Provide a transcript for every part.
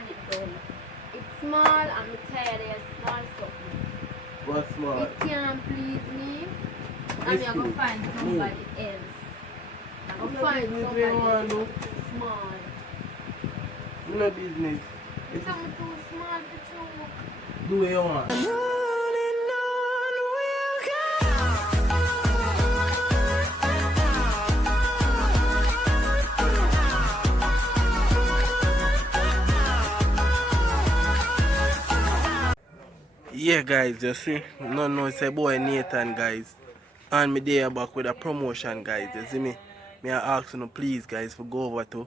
want it done. It's small, I'm tired of small stuff. What small? It can't please me. I'm going to find somebody else. I'm going to find somebody else small. No business. It's something too small for you. Do what you want. Yeah guys, you see, no it's a boy Nathan guys. And me there back with a promotion guys, you see me? Me I ask you please guys for go over to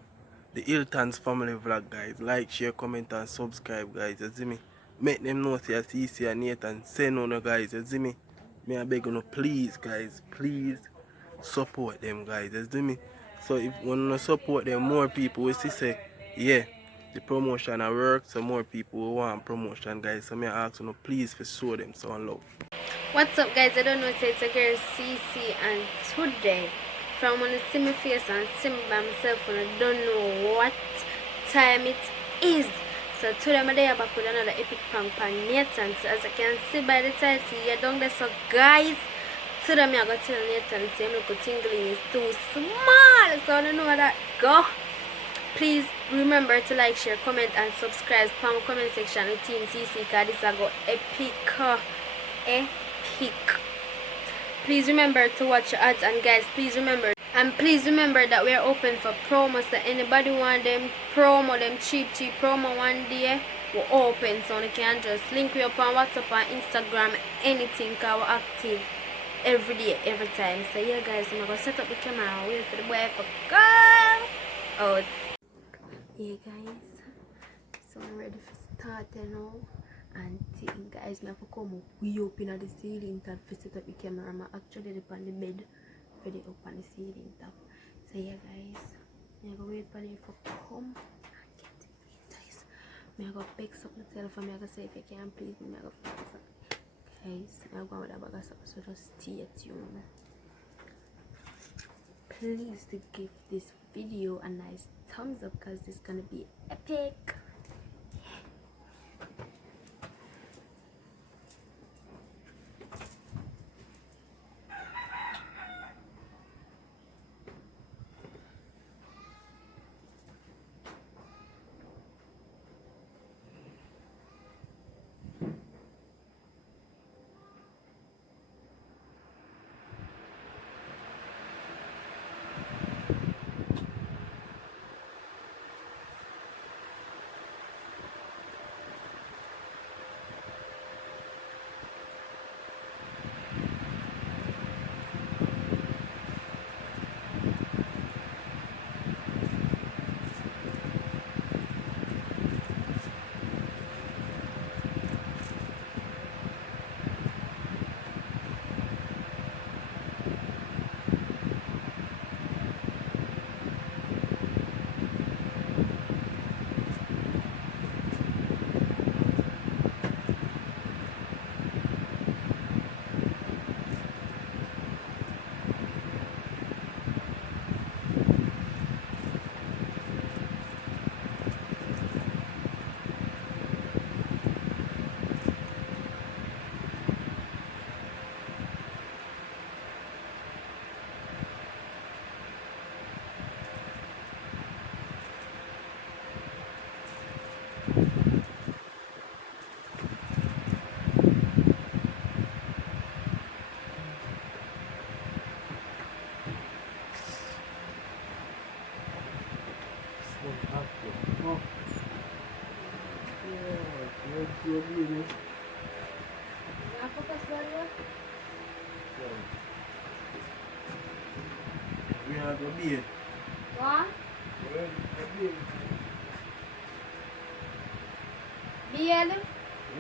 the Hilton's family vlog guys. Like, share, comment and subscribe guys, you see me? Make them know say I see and Nathan say no guys, you see me? Me I beg you please guys, please support them guys, you see me? So if you want to support them, more people will see say, yeah, the promotion I work, so more people will want promotion guys. So me I ask you please for show them some love. What's up guys, I don't know, it's a girl CC, and today from when you see my face and see me by myself and I don't know what time it is. So today I'm there back with another epic prank pan Nathan. So as I can see by the title, you're down there. So guys, today I'm going to tell Nathan say look tingling is too small. So I don't know how that go. Please remember to like, share, comment and subscribe. From comment section with Team CC because this is go epic. Please remember to watch your ads, and guys please remember that we are open for promos. So anybody want them promo, them cheap promo one day, we're open, so you can just link me up on WhatsApp and Instagram, anything, cause we're active every day, every time. So yeah guys, I'm gonna set up the camera and wait for the boy for go out. Yeah guys, so I'm ready for start now. And guys, I have to come way up in the ceiling top to set up the camera. I'm actually up on the bed, ready up on the ceiling top. So yeah guys, I have to wait for them to come and get it guys. I have to pick something myself and I have to say if you can please me, I have to find something. Guys, I have to go with a bag of something, so just stay tuned. Please to give this video a nice thumbs up because this is gonna be epic. We have a beer. What? Beard?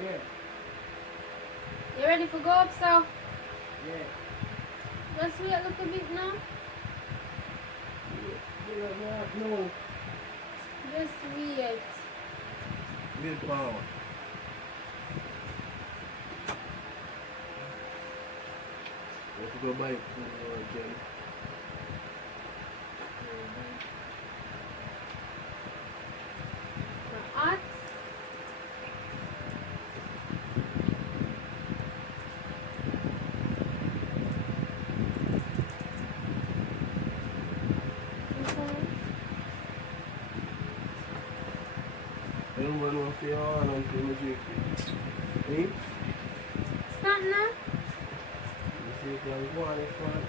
Yeah. You ready for go up, so? Yeah. Just wait a little bit now. No. Just wait. Willpower. You have to go buy it again. Hot? Everyone wants to say, oh, I don't feel music. Eh? Stop now. You see, you can go on this one.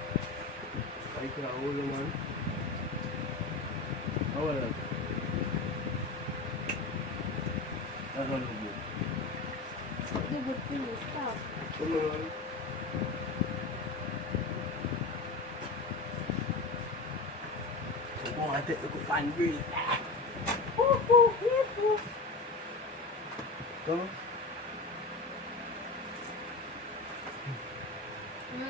I can hold him on. How about that? That's not good. They would finish. Stop. Come on. Come on, take the good fan breeze. Come on. No,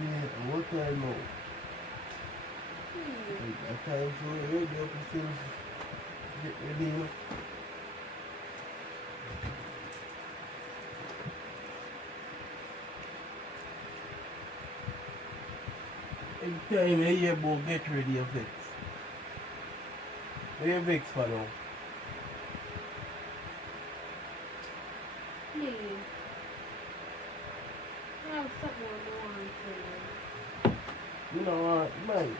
Yeah, what time now? At times when you're ready, you can still get ready. You know? Every time you hear about get ready, you vex. Where you vex for now? Please. I have something I want to You know what, man?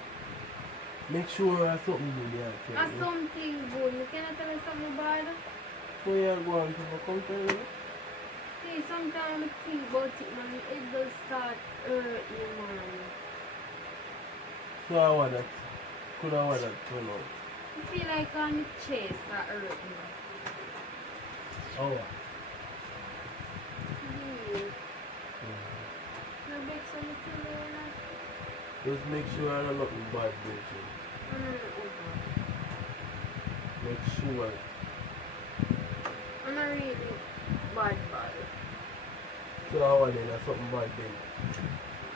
Make sure I something good there. tell you. Something good. You cannot tell me something bad? So you're going to come tell me? See, sometimes I think about it, man. It does start hurting, man. So I want that. Could I want that turn out? I feel like on the chest that hurt me. Oh. You make something like Just make sure I don't nothing bad breaking. Make sure. I'm not really bad. So I want it, that's something bad then.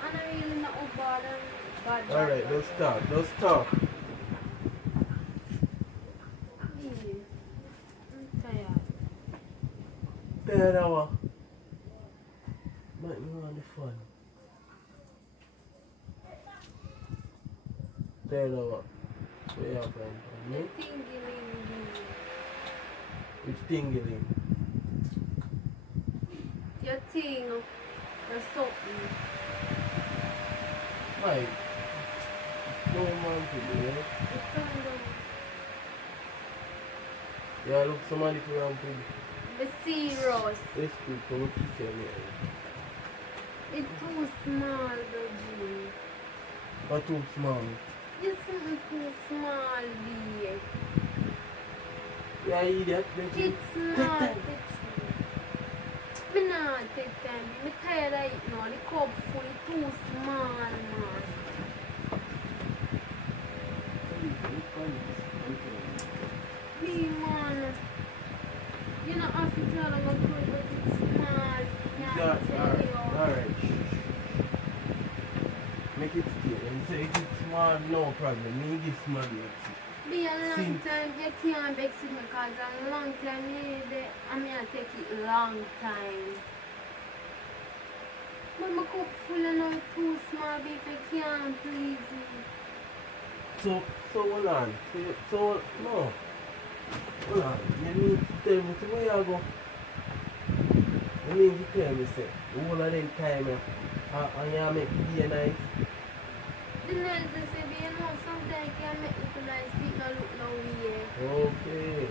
I'm not really not bad. Alright, let's talk. Let's talk. I'm tired. Tired of what? Might be on the fun. Tired of what? Where you from? Me? Tingling. Which tingling? Your thing or something. Mike. No man to do it. It's turned on. Yeah, look somebody for around to The serious. this people look to tell me. It's too small, Virgin. Not too small. It's something too small, dear. Yeah, idiot. It's not. Me not take time. Me tired of it now. The cup full too small, man. Me, man. You know, after tell them I'm good, but it's small. Yeah, Alright. Make it still. And say if it's small, no problem. Me give small yet. Be a long time, you can't vex with me because a long time, I mean, I take it long time. But my cup full and now it's too small, if you can't please me. So hold on. So no. Hold on. You need to tell me to where you go. You need to tell me, say, the whole of them time, and you make day and night. The night they say, you know, sometimes you can make little nice feet not look no weird. Okay.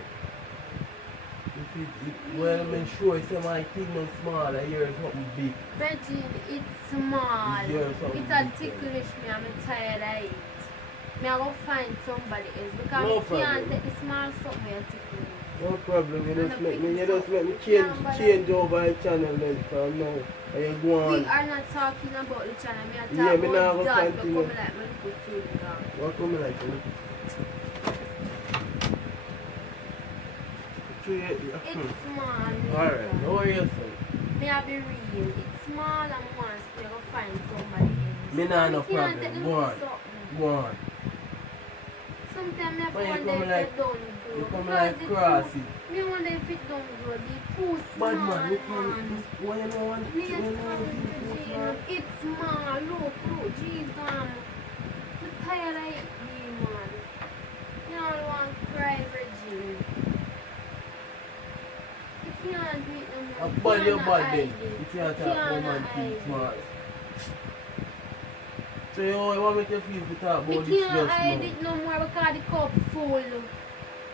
Well, I'm sure it's my thing not small, and yours something big. Reggie, it's small. It's a ticklish me, I'm tired of it. Me I go find somebody else because No you problem. can't take the small something and tickle me. No problem, you just make me change over the channel then from now. And you go on. We are not talking about the channel, we are Yeah, talking me now about go that, but continue. come like me put food down. What come like you? It's small. Alright, no worry yourself. Me have be real. It's small and once we go find somebody else. Me nah no We can't take problem. the Go on. something. Go on. Sometimes I Why you wonder come if like- it don't grow. You come Because like it's crossy. Me wonder if it don't grow. Be too small, Bad man, look man. man. Why you don't want Me you and don't want to be too small? it's small. Look, Jesus. I'm tired of it, man. You don't want to cry, Virgin. You can't do it no more. Bad your Can't bad hide then. it. If you have to Can't woman hide too it. small. So you want me to feel to talk Me about this can't just hide now? it no more because the cup full.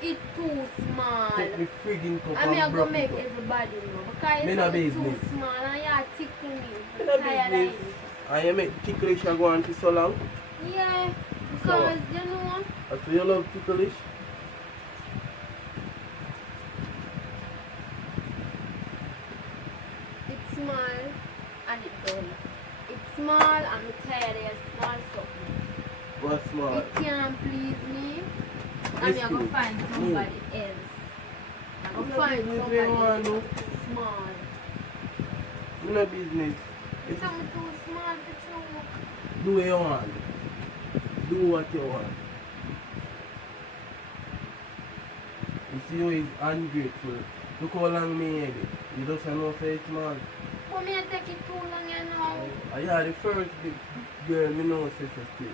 It's too small. Take me friggin' cup And me and go broke make it up. everybody know. Because Me it's no something too business. small and you tickle me. Me I'm no tired of business. it. And you make ticklish go on for so long? Yeah, So because you know, so you love ticklish? it's small and it's dull. It's small and I'm tired of small stuff. What's small? It can't please me. And This me I go thing. find somebody else. I go Me no find business somebody where you want else to. too small. Me no business. It's something too small for you. Do what you want. Do what you want. You see how he's ungrateful. Look how long me had it. You just know say it's small. But me I take it too long, you know. I had the first big girl me know sister still.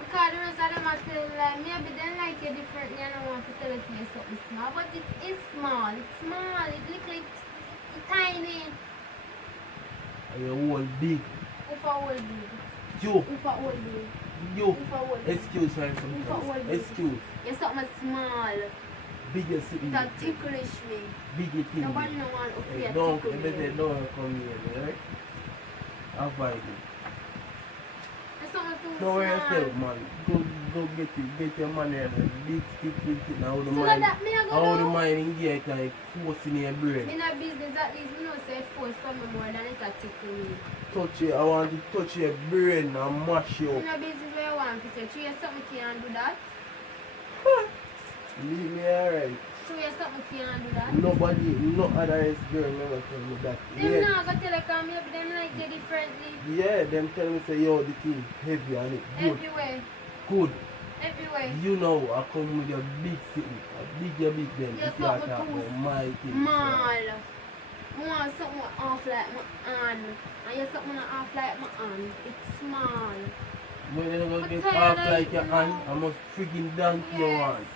Because the rest of them are tell like maybe they like you differently and I want to tell it to you something small. But it is small. It's small. It looks like it's tiny. And you hold big. If I hold big. You. If I hold big. You. If I hold big. Excuse me If I hold sometimes. big. Excuse. You're something small. Biggest city. That ticklish me. Biggie thing. Nobody no want to Hey, fear don't, tickle you better me. don't come here, right? Avoid it. It's something too Don't worry small. yourself, man. Go get your money and a big stick. Now the So mind, that me I go how the do. mind in here can force in your brain. In a business at least me know say force for me more than it a tickle me. Touch it, I want to touch your brain and mash you In up. a business where I want to say, so you something can't do that. Leave me alright. So you something can't do that. Nobody, no other else girl never tell me that. Them Yeah, not gonna tell you come maybe them like you differently. yeah, them tell me say yo the thing heavy and it good. Everywhere. Good. Everywhere. You know I come with a big city. A big your big then. You're If you are something talking too about my thing. small. I want something off like my hand. And you something off like my hand. It's small. When you gonna I'm get tired off of like it your hand, now. I must freaking donkey your Yes. hand.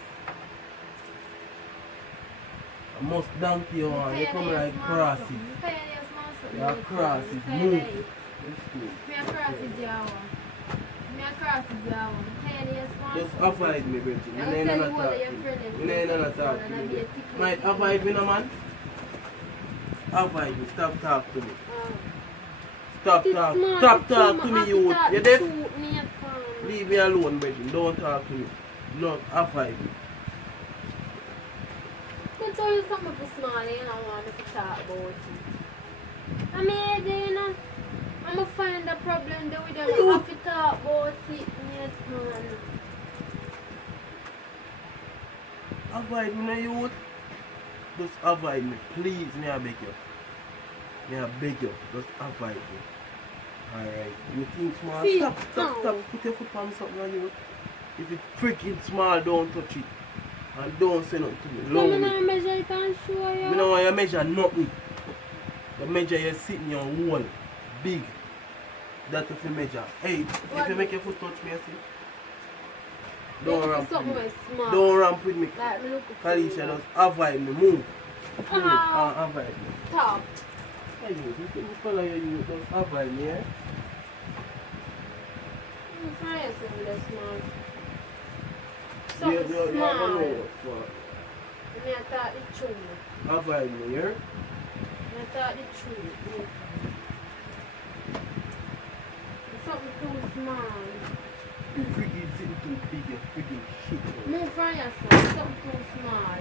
I must donkey your hand. You come like crosses. Yeah, crosses. Move. Let's go. Me a crosses your one. Me a crosses your one. Just avoid me, Bridget. I'll Me tell no you what talk your to you. friend is. Me no talk to And be a you. tickle. Might avoid me, no man. Avoid me. Stop talk to me. Stop talk. Stop talk to me, you. You deaf? Leave me alone, Bridget. Don't talk to me. No, avoid me. I tell you something for small, you know, I want me to talk about it. I mean, you know, I'm going to find a problem there with them. I have to talk about it. Yes, man. Avoid me, no youth. Just avoid me. Please, me I beg you. Me I beg you. Just avoid me. Alright. You think small? See, Stop. Put your foot on something on you. If it's freaking small, don't touch it. And don't say nothing to me. So, Love I'm me. not measure it and show you. Me don't want you measure nothing. You measure you sitting your wall. Big. That's if you measure. Hey, What? if you make your foot touch me, you see? Don't Don't ramp with something me. very small. Don't ramp with me. Like, me look at Kalisha, you. just avoid me. Move. Ah. Avoid me. Top. Hey, you think you follow you, just avoid me, eh? I'm trying to say that small. You Something don't know small. what for. And I thought it's true. Avoid me, yeah? I thought it's true. It's something too small. Freaking sitting too big, you freaking shit. Move from yourself. Something too small.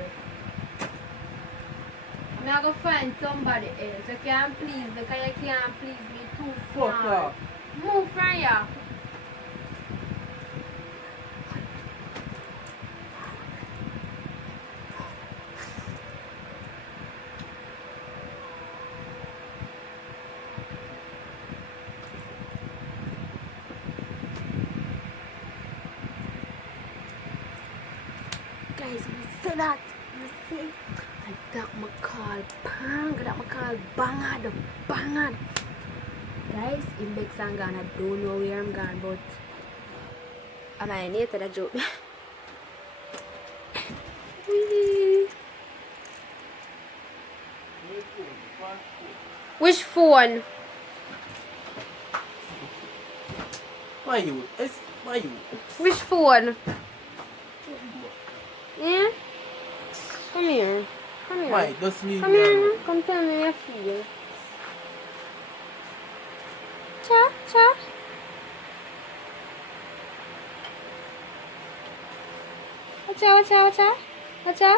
I'm going to find somebody else. You can't please me because you can't please me too small. Fuck off. Move from you. Guys, we see that. You see? And that my call bang. That my call bangad. Guys, in big song gone. I don't know where I'm gone, but I'm a near to the joke. Which phone? My youth. It's my youth. Which phone? Yeah? Come here. Come here. My, just leave Come me here. alone. Come tell me how you feel. Cha, cha. Wacha, wacha, wacha. Wacha.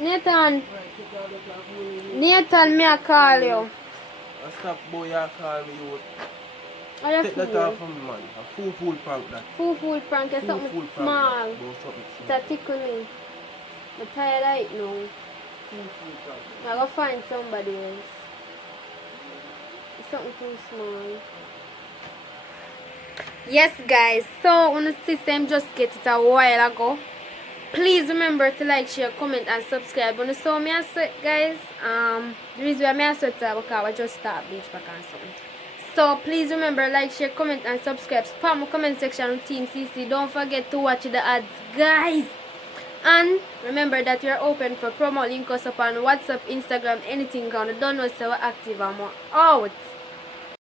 Nathan. Nathan, me I call you. Stop boy, you call me youth. How you Take that feel? off from me, man. A fool prank that. Fool prank is something Fool prank small. that. About something small. That tickle me. I'm tired of it now. Fool prank. I gotta find somebody else. It's something too small. Yes guys, so on the system just get it a while ago. Please remember to like, share, comment and subscribe. When you saw me I sweat guys, the reason why I sweat is because I just start bleach back and something. So please remember like, share, comment and subscribe. Spam my comment section with Team CC. Don't forget to watch the ads guys. And remember that you're open for promo. Link us up on WhatsApp, Instagram, anything. Don't know so we're active and more out.